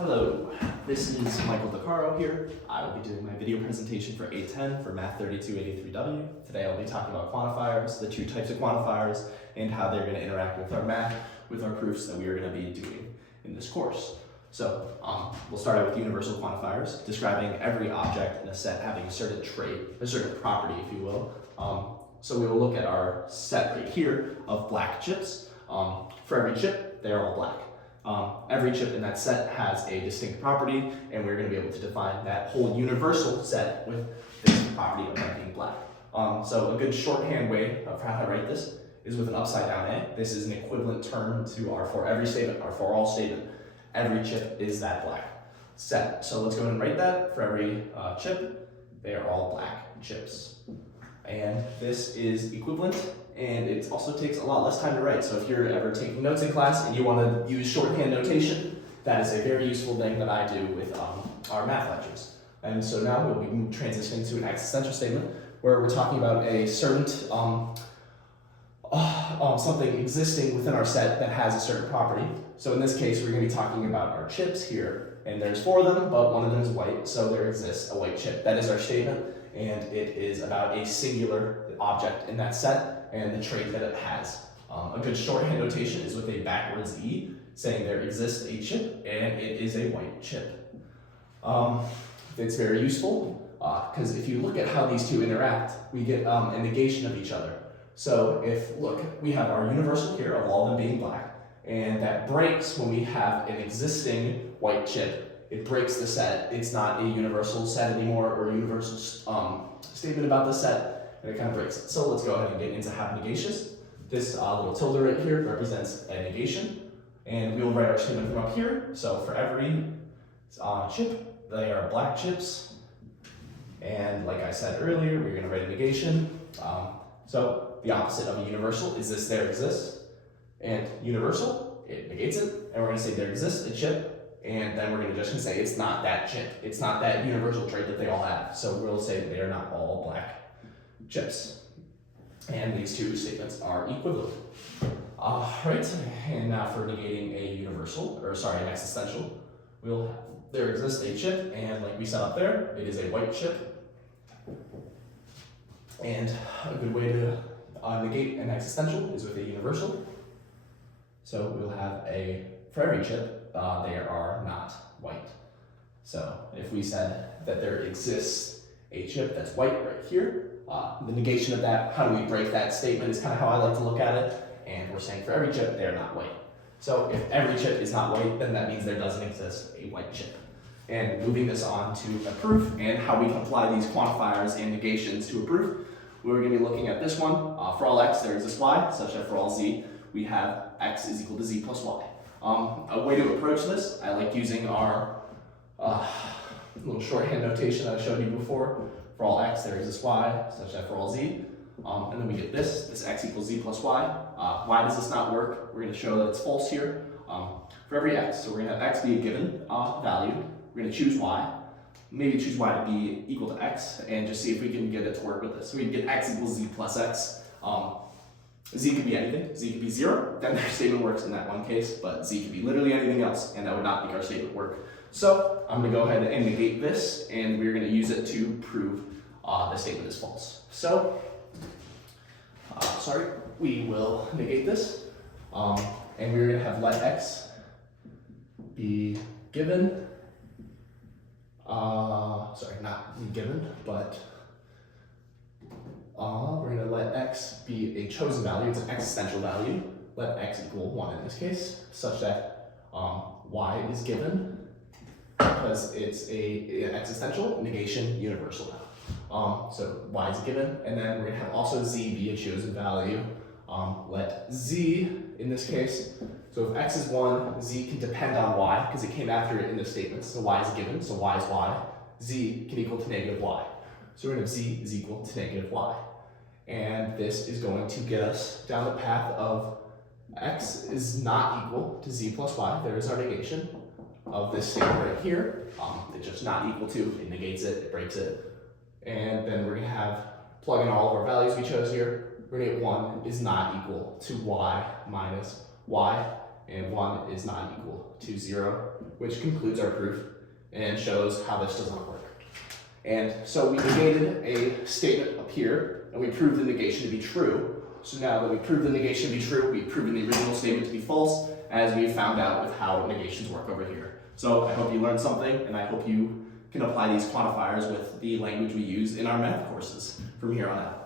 Hello, this is Michael DeCaro here. I will be doing my video presentation for 810 for Math 3283W. Today I'll be talking about quantifiers, the two types of quantifiers, and how they're going to interact with our math, with our proofs that we are going to be doing in this course. So we'll start out with universal quantifiers, describing every object in a set having a certain trait, a certain property, if you will. So we will look at our set right here of black chips. For every chip, they are all black. Every chip in that set has a distinct property, and we're going to be able to define that whole universal set with this property of them being black. So a good shorthand way of how to write this is with an upside down A. This is an equivalent term to our for every statement, our for all statement. Every chip is that black set. So let's go ahead and write that. For every chip, they are all black chips. And this is equivalent, and it also takes a lot less time to write. So if you're ever taking notes in class and you want to use shorthand notation, that is a very useful thing that I do with our math lectures. And so now we'll be transitioning to an existential statement where we're talking about a certain something existing within our set that has a certain property. So in this case, we're going to be talking about our chips here, and there's 4 of them, but one of them is white, so there exists a white chip. That is our statement, and it is about a singular object in that set and the trait that it has. A good shorthand notation is with a backwards E, saying there exists a chip, and it is a white chip. It's very useful, because if you look at how these two interact, we get a negation of each other. So look, we have our universal here of all of them being black, and that breaks when we have an existing white chip. It breaks the set. It's not a universal set anymore, or a universal statement about the set, and it kind of breaks it. So let's go ahead and get into have negations. This little tilde right here represents a negation, and we will write our statement from up here. So for every chip, they are black chips, and like I said earlier, we're going to write a negation. So the opposite of a universal is this there exists, and universal, it negates it, and we're going to say there exists a chip, and then we're going to just say it's not that chip. It's not that universal trait that they all have. So we'll say they are not all black chips. And these two statements are equivalent. Right, and now for negating a universal, an existential, we'll have there exists a chip, and like we said up there, it is a white chip. And a good way to negate an existential is with a universal. So we'll have for every chip, they are not white. So if we said that there exists a chip that's white right here, the negation of that, how do we break that statement is kind of how I like to look at it. And we're saying for every chip, they are not white. So if every chip is not white, then that means there doesn't exist a white chip. And moving this on to a proof and how we can apply these quantifiers and negations to a proof, we're going to be looking at this one. For all x, there exists y, such that for all z, we have x is equal to z plus y. A way to approach this, I like using our little shorthand notation that I showed you before. For all x, there exists y, such that for all z. And then we get this x equals z plus y. Why does this not work? We're going to show that it's false here. For every x, so we're going to have x be a given value. We're going to choose y. Maybe choose y to be equal to x, and just see if we can get it to work with this. So we can get x equals z plus x. Z could be anything. Z could be 0, then our statement works in that one case, but z could be literally anything else, and that would not make our statement work. So I'm going to go ahead and negate this, and we're going to use it to prove the statement is false. So, we will negate this, and we're going to have let x be given. Not be given, but we're going to let x be a chosen value. It's an existential value. Let x equal 1 in this case, such that y is given because it's an existential negation universal now. So y is given, and then we're going to have also z be a chosen value. Let z, in this case, so if x is 1, z can depend on y because it came after it in the statement. So y is given, so y is y. Z can equal to negative y. So we're going to have z is equal to negative y. And this is going to get us down the path of x is not equal to z plus y. There is our negation of this statement right here. It's just not equal to, it negates it, it breaks it. And then we're going to plug in all of our values we chose here. We're going to get 1 is not equal to y minus y, and 1 is not equal to 0. which concludes our proof and shows how this does not work. And so we negated a statement up here, and we proved the negation to be true. So now that we proved the negation to be true, we've proven the original statement to be false, as we found out with how negations work over here. So I hope you learned something, and I hope you can apply these quantifiers with the language we use in our math courses from here on out.